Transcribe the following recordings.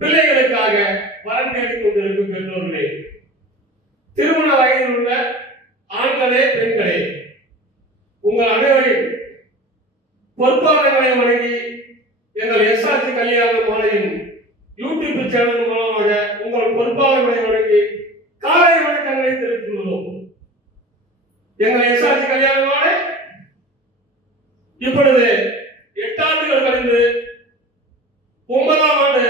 பிள்ளைகளுக்காக வரன் தேடிக் கொண்டிருக்கும் பெற்றோர்களே, திருமண வயதில் உள்ள ஆண்களே பெண்களே, உங்கள் அனைவரின் பொறுப்பாளர்களை வழங்கி எங்கள் எஸ்ஆர்ஜி கல்யாண மாலையின் யூடியூப் சேனல் மூலமாக உங்கள் பொறுப்பாளர்களை வழங்கி காலை வணக்கங்களை தெரிவித்துக் கொள்கிறோம். எங்கள் எஸ்ஆர்ஜி கல்யாண மாலை இப்பொழுது 8 ஆண்டுகள் கழிந்து 9ஆம் ஆண்டு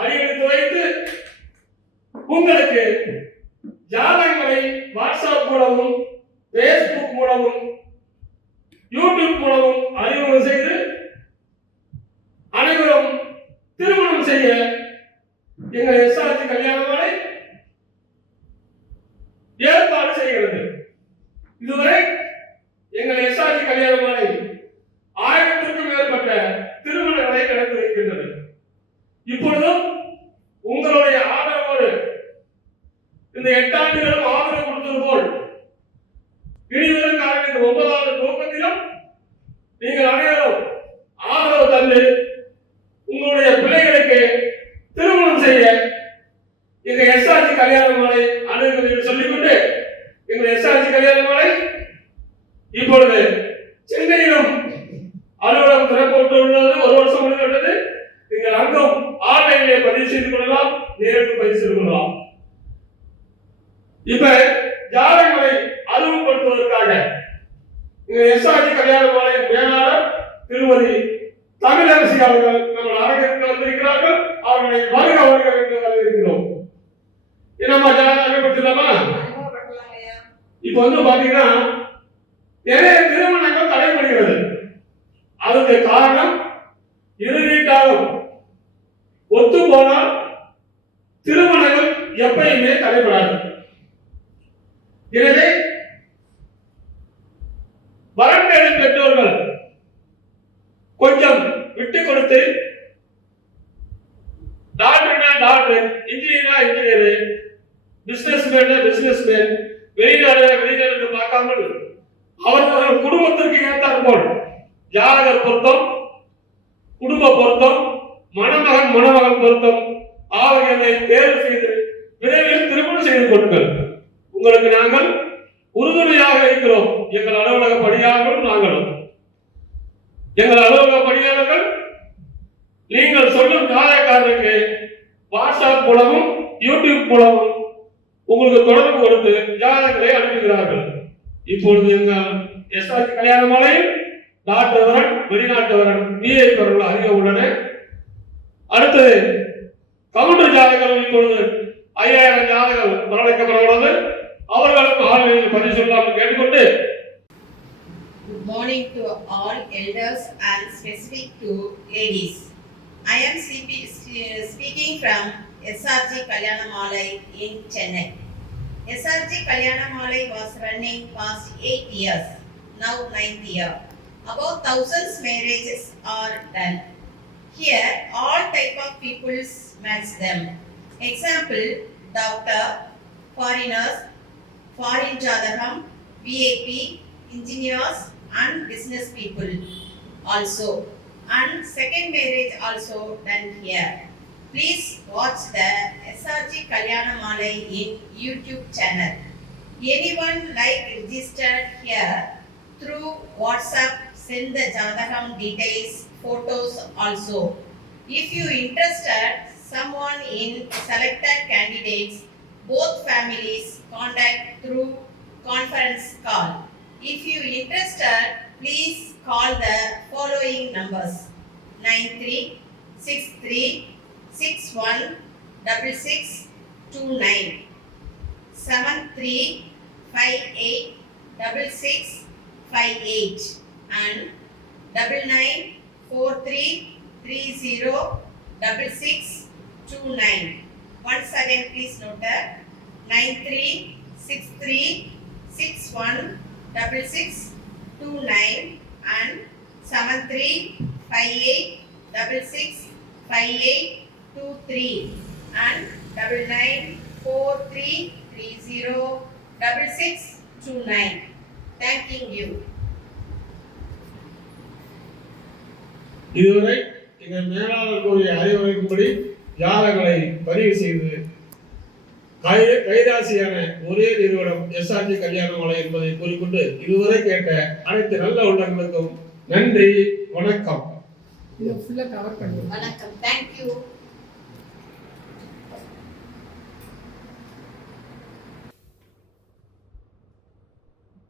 அடியெடுத்து வைத்து உங்களுக்கு ஜாதகங்களை வாட்ஸ்அப் மூலமும் பேஸ்புக் மூலமும் யூடியூப் மூலமும் அறிமுகம் செய்து அனைவரும் திருமணம் செய்ய எங்கள் எஸ்ஆர்ஜி கல்யாண மாலை ஏற்பாடு செய்கிறது. இதுவரை எங்கள் எஸ்ஆர்ஜி கல்யாண மாலை 1000க்கும் மேற்பட்ட திருமணங்களை நடத்தி வைக்கின்றது. இப்பொழுதும் உங்களுடைய ஆதரவோடு இந்த 8 ஆண்டுகளும் ஆதரவு கொடுத்தது போல் இனிவரும் காலத்தில் 9வது துவக்கத்திலும் நீங்கள் அனைவரும் ஆதரவு தந்து உங்களுடைய பிள்ளைகளுக்கு திருமணம் செய்ய எங்கள் எஸ்ஆர்ஜி கல்யாண மாலை அணுகுங்கள் என்று சொல்லிக்கொண்டு எங்கள் எஸ்ஆர்ஜி கல்யாண மாலை இப்பொழுது சென்னையிலும் அலுவலகம் திறக்கப்பட்டுள்ளது. 1 வருஷம் முடிந்துவிட்டது. நீங்கள் அங்கும் ஆன்லைனிலே பதிவு செய்து கொள்ளலாம், நேரில் பதிவு செய்து கொள்ளலாம். இப்ப ஜாதகங்களை அறிமுகப்படுத்துவதற்காக எஸ்ஆர்ஜி கல்யாண மாலை மேலாளர் திருமதி தமிழரசி அவர்கள் நம்ம அரங்கிற்கு வந்திருக்கிறார்கள். அவர்களை வருக வருக என்று வரவேற்கிறோம். என்னம்மா ஜாதகம் அறிமுகப்படுத்தலாமா? இப்ப பாத்தீங்கன்னா நிறைய திருமணங்கள் தடைபடுகிறது. அதுக்கு காரணம் இறுதிக்காலம் ஒத்து போனால் திருமணங்கள் எப்பயுமே தடைபடாது. எனவே வரன் தேடும் பெற்றோர்கள் கொஞ்சம் விட்டு கொடுத்து டாக்டர்னா டாக்டர், இன்ஜினியரா இன்ஜினியர், பிசினஸ்மேன் பிசினஸ்மேன், வெளிநாடு என்று பார்க்காமல் அவர்கள் குடும்பத்திற்கு ஏற்றார் போல் ஜாதகர் பொருத்தம், குடும்ப பொருத்தம், மணமகன் மணமகன் பொருத்தம் ஆகியவை தேர்வு செய்து விரைவில் திருமணம் செய்து கொடுங்கள். உங்களுக்கு நாங்கள் உறுதுணையாக இருக்கிறோம். எங்கள் அலுவலக பணியாளர்களும் நாங்களும். எங்கள் அலுவலக பணியாளர்கள் நீங்கள் சொல்லும் ஜாதகக்காரருக்கு வாட்ஸ்அப் மூலமும் யூடியூப் மூலமும் உங்களுக்கு தொடர்பு கொடுத்து ஜாதகங்களை அனுப்புகிறார்கள். இப்பொழுது எங்கள் எஸ்ஆர்ஜி கல்யாண மாலையில் டாக்டர் வரன், வெளிநாட்டு வரன், பிஐ வரன் அறிய உள்ளன. அடுத்தது கவுண்டர் ஜாதகங்கள் இப்பொழுது 5000 ஜாதகங்கள் வரவழைக்கப்பட உள்ளது. அவர்களுக்கு ஆன்லைனில் பதிவு சொல்லலாம் கேட்டுக்கொண்டு. Good morning to all elders and specific to ladies. I am speaking from SRG Kalyana Malai in Chennai. SRG Kalyana Malai was running past 8 years, now 9th year. About thousands marriages are done. Here, all type of peoples match them. Example, doctor, foreigners, foreign jadagam, VIP, engineers and business people also. And second marriage also done here. Please watch the SRG Kalyana Malai in YouTube channel. Anyone like registered here through WhatsApp, send the Jadagam details, photos also. If you interested someone in selected candidates, both families contact through conference call. If you interested, please call the following numbers: 9363616629, 73586658 and 9943306629. Once again, please note that 9363616629 and 7358665823 and 9943306629. Thanking you. இதுவரை எங்கள் மேலாளர் கூறிய அறிவுரைக்கும்படி ஜாதகங்களை பதிவு செய்து கைராசியான ஒரே நிறுவனம் SRG Kalyanamalai என்பதை கூறிக்கொண்டு இதுவரை கேட்ட அனைத்து நல்ல உள்ளங்களுக்கும் நன்றி, வணக்கம். வணக்கம். தேங்க்யூ.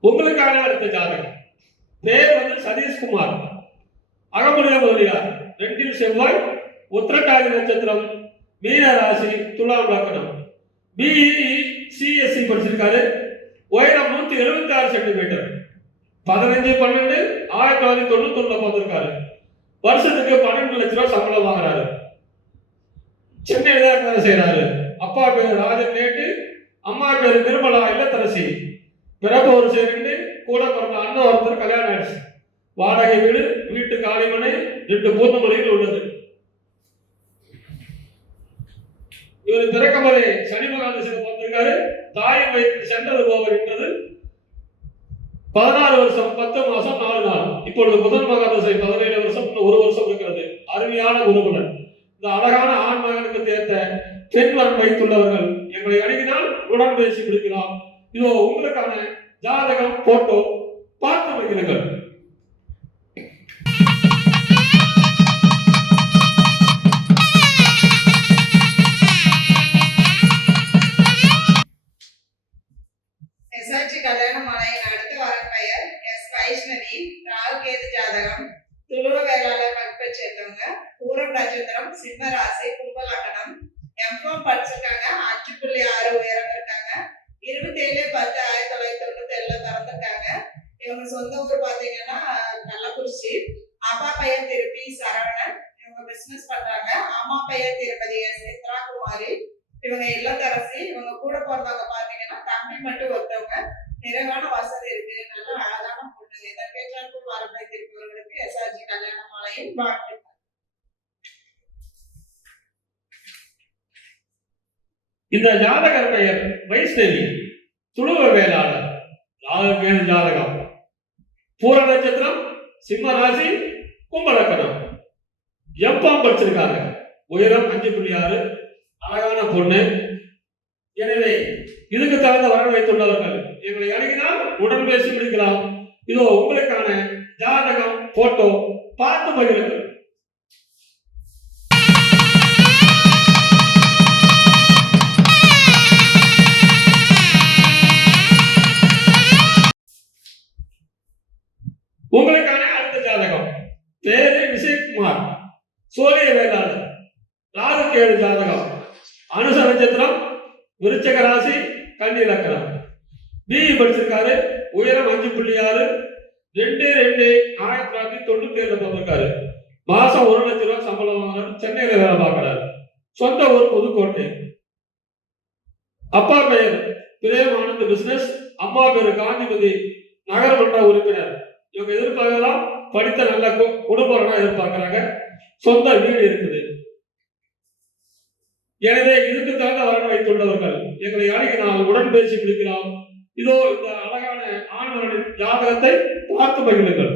உங்களுக்கான அடுத்த ஜாதகம் பேர் வந்து சதீஷ்குமார், அகமுடைய முதலியார், 2 செவ்வாய், உத்திரட்டாதி நட்சத்திரம், மீன ராசி, துலாம் லக்னம், பிஇ சிஎஸ்சி படிச்சிருக்காரு. உயரம் 176 சென்டிமீட்டர், 15/12/1991 பிறந்திருக்காரு. வருஷத்துக்கு 12 லட்ச ரூபாய் சம்பளம் வாங்குறாரு. சென்னையில தான் வேலை செய்யறாரு. அப்பா பேர் ராஜன் நேட்டு, அம்மா பேர் நிர்மலா இல்லத்தரசி. பிறப்பு ஒரு சேர்ந்து கூட பிறந்த அண்ணன் ஒருத்தர் கல்யாணம் ஆயிடுச்சு. வாடகை வீடு, வீட்டு காலிமனை, 2 பூந்தமலையில் உள்ளது. இவர் பிறக்கமலை சனி மகாதசையில் பிறந்திருக்காரு. தாயின் வயிற்று சென்றது போவர் என்றது 16 வருஷம் 10 மாசம் 4 நாள். இப்பொழுது புதன் மகாதசை 17 வருஷம், 1 வருஷம் இருக்கிறது. அருமையான குருகுலன். இந்த அழகான ஆண் மகனுக்கு தேர்ந்த பெண் வரன் வைத்துள்ளவர்கள் எங்களை அணுகினால் உடன் பேசி பிடிக்கலாம். இதோ உங்களுக்கான ஜாதகம் போட்டோ பார்த்து வைக்கிறீர்கள். எஸ்ஆர்ஜி கல்யாணமாலையின் அடுத்த வாரம் பெயர் எஸ் வைஷ்ணவி. ராகுகேது ஜாதகம். துளுவ வேளாளர் வகுப்பை சேர்ந்தவங்க. பூரம் நட்சத்திரம், சிம்ம ராசி, கும்ப லக்னம். எம்காம் படிச்சிருக்காங்க. 5.6 உயரம் இருக்காங்க. 27/10/1997 பிறந்திருக்காங்க. இவங்க சொந்த ஊர் பாத்தீங்கன்னா கள்ளக்குறிச்சி. அப்பா பெயர் திரு பி சரவணன். இவங்க பிசினஸ் பண்றாங்க. அம்மா பெயர் திருமதி எஸ் சித்ரா குமாரி. இவங்க இல்லத்தரசி. இவங்க கூட பிறந்தவங்க பாத்தீங்கன்னா தம்பி மட்டும் ஒருத்தவங்க. நிறைவான வசதி இருக்கு. நல்ல அழகான பொண்ணு. இதற்கேற்றாற்போல் வரம்பை திருப்பவர்களுக்கு எஸ்ஆர்ஜி கல்யாணமாலையின் வாழ்த்துக்கள். இந்த ஜாதகர் பெயர் வைஷ்ணவி, துளுவ வேளாளர், ராகுகேது ஜாதகம். பூர நட்சத்திரம், சிம்ம ராசி, கும்ப லக்னம். எம்காம் படிச்சிருக்காங்க. உயரம் 5.6, அழகான பொண்ணு. எனவே இதுக்கு தகுந்த வரன் வைத்துள்ளவர்கள் எங்களை அணுகினால் உடன் பேசி முடிக்கலாம். இதோ உங்களுக்கான ஜாதகம் போட்டோ பார்த்து மகிழுங்கள். உங்களுக்கான அடுத்த ஜாதகம் பேரு விஜயகுமார், சோழிய வேளாளர், ராகுகேது ஜாதகம். அனுச நட்சத்திரம், விருச்சக ராசி, கன்னி லக்னம். பிஇ படிச்சிருக்காரு. உயரம் 5.6, 2/2/1997 பிறந்திருக்காரு. மாசம் 1 லட்ச ரூபாய் சம்பளம் வாங்குறாரு. சென்னையில வேலை பார்க்கிறாரு. சொந்த ஊர் புதுக்கோட்டை. அப்பா பெயர் பிரேம் ஆனந்த் பிசினஸ். அம்மா பேரு காந்திமதி, நகர்மன்ற உறுப்பினர். இவங்க எதிர்பார்க்கலாம் படித்த நல்ல குடும்பம் எதிர்பார்க்கிறாங்க. சொந்த வீடு இருக்குது. எனவே இதுக்கு தகுந்த வரன் வைத்துள்ளவர்கள் எங்களை அணுகினால் உடன் பேசி பிடிக்கலாம். இதோ இந்த அழகான ஆண்மகனின் ஜாதகத்தை பார்த்து மகிழுங்கள்.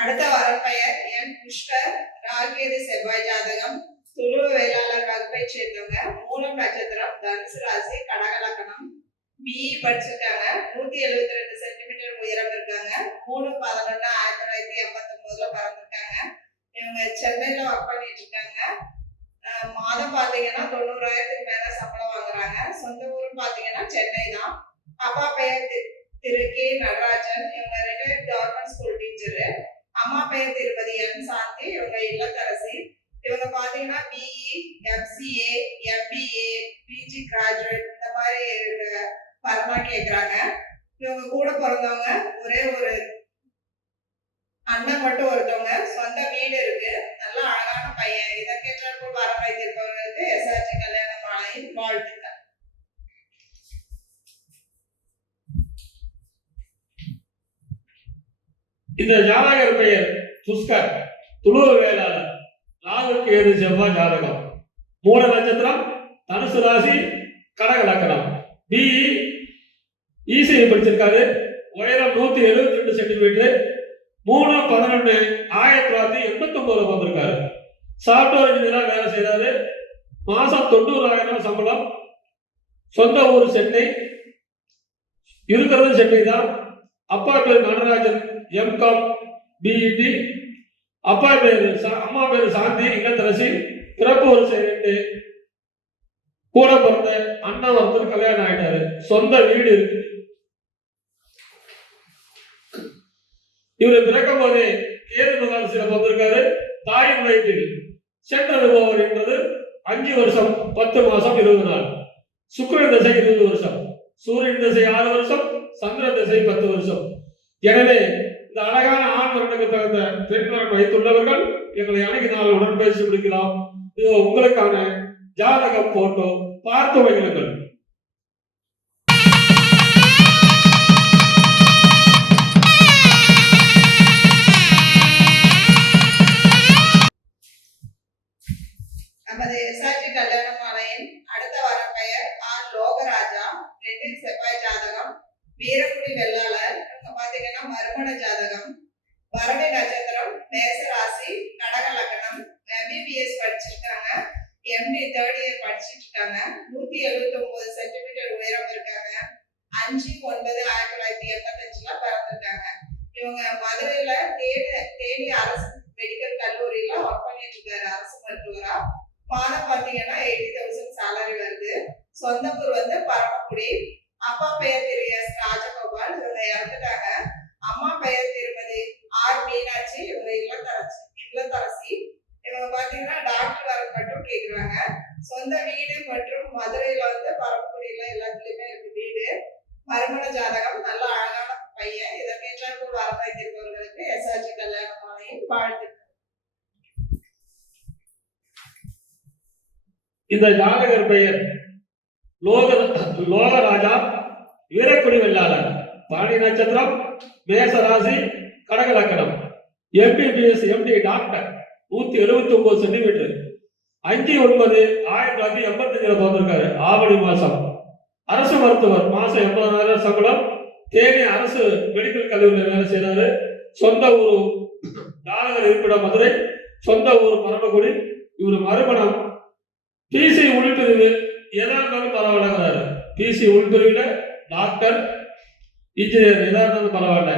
அடுத்த வாரம் பெயர் என் புஷ்கர். ராகுகேது செவ்வாய் ஜாதகம். துளுவ வேளாளர் வகுப்பை சேர்ந்தவங்க. மூலம் நட்சத்திரம், தனுசு ராசி, கடக லக்னம். பிஇ படிச்சிருக்காங்க. 172 சென்டிமீட்டர் உயரம் இருக்காங்க. 3/11/1989 பிறந்திருக்காங்க. இவங்க சென்னையில ஒர்க் பண்ணிட்டு இருக்காங்க. மாதம் பாத்தீங்கன்னா 90,000க்கு மேல சம்பளம் வாங்குறாங்க. சொந்த ஊரும் பாத்தீங்கன்னா சென்னை தான். அப்பா பெயர் திரு கே நடராஜன். இவங்க ரிட்டையர்ட் கவர்மெண்ட் ஸ்கூல் டீச்சரு. அம்மா பெயர் திருமதி என் சாந்தி. இவங்க இல்லத்தரசி. இவங்க பாத்தீங்கன்னா BE, MCA, MBA, PG graduate இந்த மாதிரி வரமா கேக்குறாங்க. இவங்க கூட பிறந்தவங்க ஒரே ஒரு அண்ணன் மட்டும் ஒருத்தவங்க. சொந்த வீடு இருக்கு. நல்ல அழகான பையன். இதற்கேற்றாற்போல் வரம் வைத்திருப்பவர்களுக்கு எஸ்ஆர்ஜி கல்யாணமாலையின் வாழ்த்துக்கள். இந்த ஜாதகர் பெயர் புஷ்கர், துளுவ வேளாளர், ராகுகேது செவ்வாய் ஜாதகம். மூல நட்சத்திரம், தனுசு ராசி, கடக லக்னம். பிஇ இசிஐ படிச்சிருக்காரு. உயரம் 172 சென்டிமீட்டர். 3/11/1989 வந்திருக்காரு. சாஃப்ட்வேர் இன்ஜினியரா வேலை செய்யறாரு. மாசம் 90,000 சம்பளம். சொந்த ஊர் சென்னை. இருக்கிறது சென்னை தான். அப்பா பேர் நடராஜன், எம்காம் பிஇடி. அப்பா பேரு அம்மா பேரு சாந்தி, இல்லத்தரசி. பிறப்பு வரிசை 2. கூட பிறந்த அண்ணன் ஒருத்தர் கல்யாணம் ஆயிட்டாரு. சொந்த வீடு இருக்கு. இவரு பிறக்கும் போதே கேது மகாதசியில வந்திருக்காரு. தாயின் வயிற்றில் சென்றது போவர் என்பது 5 வருஷம் 10 மாசம் 20 நாள். சுக்கிரன் திசை 20 வருஷம். சூரியன் திசை 6 வருஷம். சந்திர திசை 10 வருஷம். எனவே இந்த அழகான ஆண் வரனுக்கு தகுந்த பெண் வரன் வைத்துள்ளவர்கள் எங்களை அணுகினால் உடன் பேசி முடிக்கலாம். இது உங்களுக்கான ஜாதகம் போட்டோ பார்த்து வையுங்கள். நமது எஸ்ஆர்ஜி கல்யாணமாலையின் அடுத்த வர பெயர் ஆர் லோகராஜா. 2 செவ்வாய் ஜாதகம். வீரக்குடி வெள்ளாளர். இவங்க பாத்தீங்கன்னா மறுமண ஜாதகம். பரணி நட்சத்திரம். மேச ராசி. கடக லக்னம். எம்பிபிஎஸ் படிச்சிருக்காங்க. எம்டி 3rd இயர் படிச்சிட்டு இருக்காங்க. 179 சென்டிமீட்டர் உயரம் இருக்காங்க. 5/9/1985 பிறந்திருக்காங்க. இவங்க மதுரையில தேனி அரசு மெடிக்கல் கல்லூரியில ஒர்க் பண்ணிட்டு இருக்காரு அரசு மருத்துவரா. மாதம் பாத்தீங்கன்னா 80,000 சேலரி வருது. சொந்த ஊர் வந்து பரமக்குடி. அப்பா பெயர் திரு எஸ் ராஜகோபால். இவங்க இறந்துட்டாங்க. அம்மா பெயர் திருமதி ஆர் மீனாட்சி. இவங்க இல்லத்தரசி. இவங்க பாத்தீங்கன்னா டாக்டர் வர மட்டும் கேக்குறாங்க. சொந்த வீடு மற்றும் மதுரையில வந்து பரமக்குடியில எல்லாத்துலயுமே இருக்கு வீடு. மறுமண ஜாதகம். நல்ல அழகான பையன். இதற்கேற்றார் போல் வர வைத்திருப்பவர்களுக்கு எஸ்ஆர்ஜி கல்யாணமாலையின் வாழ்த்து. இந்த ஜாதகர் பெயர் லோகராஜா. வீரக்குடி வெள்ளாளர். பரணி நட்சத்திரம். மேச ராசி. கடக லக்னம். MBBS MD doctor. 179 சென்டிமீட்டர். 5/9/1985 பிறந்திருக்காரு. ஆவணி மாசம். அரசு மருத்துவர். மாசம் 80,000 சம்பளம். தேனி அரசு மெடிக்கல் கல்லூரியில் வேலை செய்யறாரு. சொந்த ஊர் ஜாதகர் இருப்பிடம் மதுரை. சொந்த ஊர் பரமக்குடி. இவர் மறுமணம். பிசி உள்பிரிவு. எதா இருந்தாலும் பரவாயில்லைங்கிறாரு. பிசி உள்பிரிவுல டாக்டர் இன்ஜினியர் எதா இருந்தாலும் பரவாயில்ல.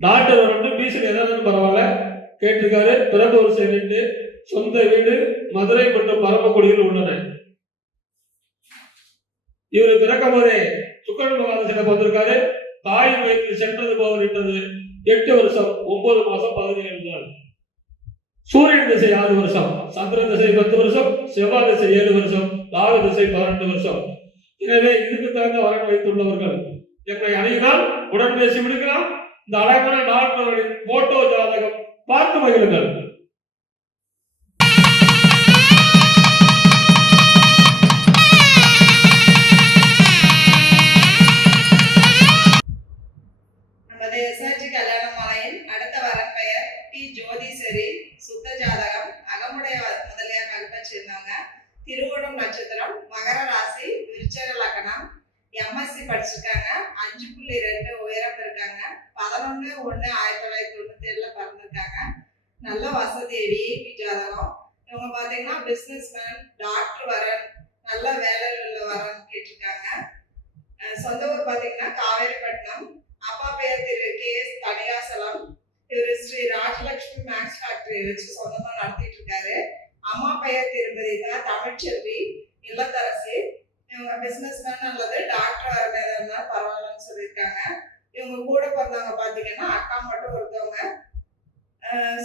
டாக்டர் வந்து பிசி எதா இருந்தாலும் பரவாயில்ல கேட்டிருக்காரு. பிறப்பு வரிசை 2. சொந்த வீடு மதுரை மற்றும் பரமக்குடியில் உள்ளன. இவர் பிறக்கும் போதே சுக்கிரன் மகாதசியில வந்திருக்காரு. தாயின் வயிற்றில் சென்றது போவர் என்றது 8 வருஷம் 9 மாசம் 17 நாள். சூரியன் திசை 6 வருஷம். சந்திர திசை 10 வருஷம். செவ்வாய் திசை 7 வருஷம். ராகு திசை 12 வருஷம். எனவே இதுக்கு தகுந்த வரன் வைத்துள்ளவர்கள் எங்களை அணுகினால் உடன் பேசி முடிக்கலாம். இந்த அழகான டாக்டர்களின் போட்டோ ஜாதகம் பார்த்து மகிழுங்கள். நமது எஸ்ஆர்ஜி கல்யாணமாலையின் அடுத்த வர பெயர் டி ஜோதிசரி. சுத்த ஜாதகம். அகமுடைய முதலியார் வகுப்பை சேர்ந்தவங்க. திருவோணம் நட்சத்திரம். மகர ராசி. விருச்சக லக்னம். எம்எஸ்சி படிச்சிருக்காங்க. 5.2 உயரம் இருக்காங்க. 11/1/1997 பிறந்திருக்காங்க. நல்ல வசதி விஐபி ஜாதகம். இவங்க பாத்தீங்கன்னா பிசினஸ் மேன். டாக்டர் வரன். நல்ல வேலையில் உள்ள வரன் கேட்டிருக்காங்க. சொந்த ஊர் பாத்தீங்கன்னா காவேரிப்பட்டினம். அப்பா பெயர் திரு KS தனியாசலம். இவர் ஸ்ரீ ராஜலட்சுமி மேக்ஸ் ஃபேக்டரி வச்சு சொந்தமா நடத்திட்டு இருக்காரு. அம்மா பெயர் திருமதி தமிழ்ச்செல்வி, இல்லத்தரசி. இவங்க பிசினஸ் மேன் அல்லது டாக்டர் வரதுனா பரவாயில்லன்னு சொல்லியிருக்காங்க. இவங்க கூட பிறந்தவங்க பாத்தீங்கன்னா அக்கா மட்டும் ஒருத்தவங்க.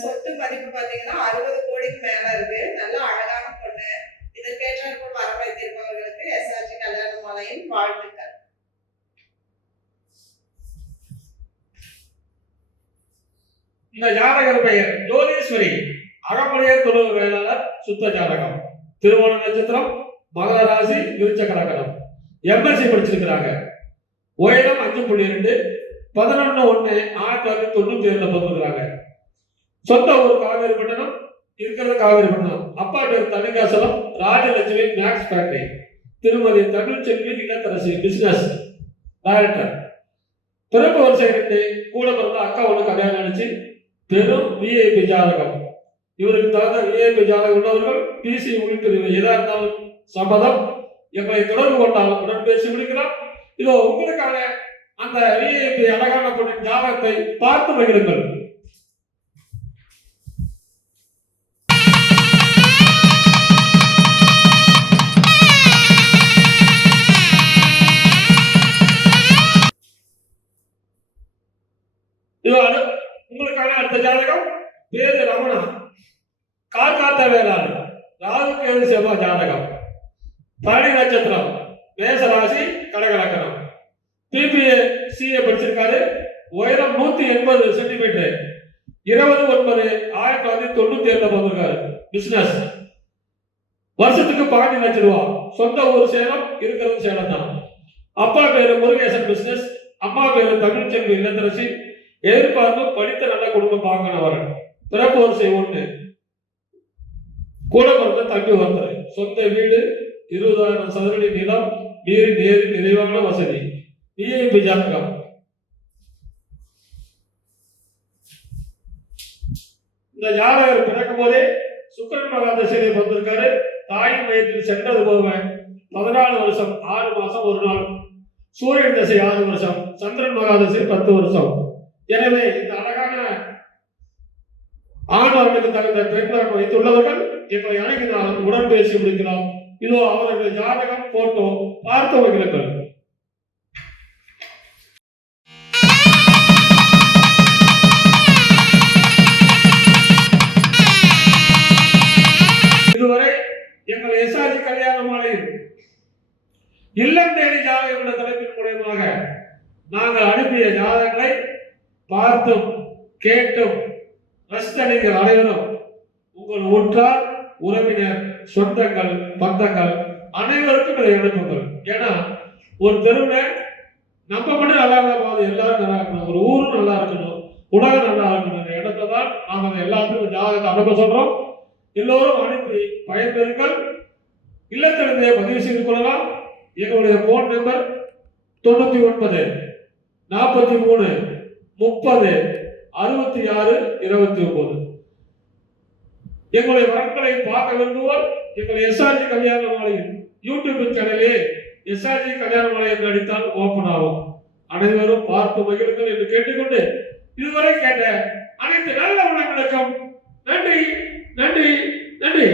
சொத்து மதிப்பு பாத்தீங்கன்னா 60 கோடிக்கு மேல இருக்கு. நல்ல அழகான பொண்ணு. இதற்கேற்றார் போல் வர வைத்திருப்பவர்களுக்கு எஸ்ஆர்ஜி கல்யாணமாலையின் வாழ்த்துக்கள். இந்த ஜாதகர் பெயர் ஜோதீஸ்வரி. அகமுடையர் தொழில் வேளாளர். சுத்த ஜாதகம். திருவோண நட்சத்திரம். மகர ராசி. விருச்சக லக்னம். எம்எஸ்சி படிச்சிருக்கிறாங்க. உயரம் 5.2. 11/1/1997 பிறந்திருக்கிறாங்க. சொந்த ஊர் காவேரிப்பட்டினம். இருக்கிறது காவேரிப்பட்டினம். அப்பா பேர் தனிகாசலம். Rajalakshmi maths factory. திருமதி தமிழ்ச்செல்வி, இல்லத்தரசி. பிசினஸ். டைரக்டர். பிறப்பு வரிசை 2 கூட பிறந்த அக்கா ஒன்று கல்யாணம் நினைச்சு பெரும் விஐபி ஜாதகம். இவருக்கு தகுந்த விஐபி ஜாதகம் உள்ளவர்கள் பிசி உள்பிரிவு எதா இருந்தாலும் சம்மதம் எங்களை தொடர்பு கொண்டால் உடன் பேசி முடிக்கலாம். இதோ உங்களுக்கான அந்த விஐபி அழகான பொண்ணின் ஜாதகத்தை பார்த்து மகிழுங்கள். உங்களுக்கான அடுத்த ஜாதகம் பேரு ரமணா, கார்காத்த வேளாண், ராகு கேது செவ்வாய் ஜாதகம், பரணி நட்சத்திரம், மேச ராசி, கடகலக்கணம், பிபிஏ சிஏ படிச்சிருக்காரு, உயரம் 180 சென்டிமீட்டர், 20/9/1997 பிறந்திருக்காரு, பிசினஸ், வருஷத்துக்கு 15 லட்சம் ரூபா, சொந்த ஊர் சேலம், இருக்கிறது சேலம் தான். அப்பா பேரு முருகேசன் பிசினஸ், அம்மா பேரு தமிழ்ச்செல்வி இல்லத்தரசி, எதிர்பார்ப்பு படித்த நல்ல குடும்பம் வாங்கினவர், பிறப்பு வரிசை 1 கூட பிறந்த தம்பி ஒருத்தர், சொந்த வீடு, 20,000 சதுரடி நிலம், நீர் நேரில் நிறைவான வசதி, விஐபி ஜாதகம். இந்த ஜாதகர் பிறக்கும் போதே சுக்கிரன் மகாதசையிலே வந்திருக்காரு. தாயின் வயதில் சென்றது போக 14 வருஷம் 6 மாசம் 1 நாள், சூரியன் தசை 6 வருஷம், சந்திரன் மகாதசை 10 வருஷம். எனவே இந்த அழகான ஆணவர்களுக்கு தகுந்த பெண்கள் வைத்துள்ளவர்கள் எங்களை அணுகினால் உடன் பேசி முடிக்கலாம். இதோ அவர்கள் ஜாதகம் போட்டோ பார்த்து வைக்கிறீர்கள். இதுவரை எங்கள் எஸ்ஆர்ஜி கல்யாண மாலையில் இல்லம் தேடி ஜாதகம் என்ற தலைப்பின் மூலமாக நாங்கள் அனுப்பிய ஜாதகங்களை பார்த்தும் கேட்டும் ரசித்த நீங்கள் அனைவரும் உங்கள் உற்றார் உறவினர் சொந்தங்கள் பந்தங்கள் அனைவருக்கும் இதை அனுப்புங்கள். ஏன்னா ஒரு தெருவில் நம்ம மட்டும் நல்லா இருந்தால் எல்லாரும் நல்லா இருக்கணும், ஒரு ஊரும் நல்லா இருக்கணும், உலகம் நல்லா இருக்கணும் இடத்துல தான் நாம் அதை எல்லாத்துக்கும் ஜாதகத்தை அனுப்ப சொல்றோம். எல்லோரும் அனுப்பி பயன்பெறுங்கள். இல்லத்திலிருந்தே பதிவு செய்து கொள்ளலாம். எங்களுடைய போன் நம்பர் 99 43 30 66 29. எங்களுடைய வரங்களை பார்க்க விரும்புவோர் எங்கள் எஸ்ஆர்ஜி கல்யாண மாலையில் யூடியூப் சேனலே எஸ்ஆர்ஜி கல்யாண மாலை என்று அடித்தால் ஓபன் ஆகும். அனைவரும் பார்த்து மகிழுங்கள் என்று கேட்டுக்கொண்டு இதுவரை கேட்ட அனைத்து நல்ல உணவுகளுக்கும் நன்றி நன்றி நன்றி.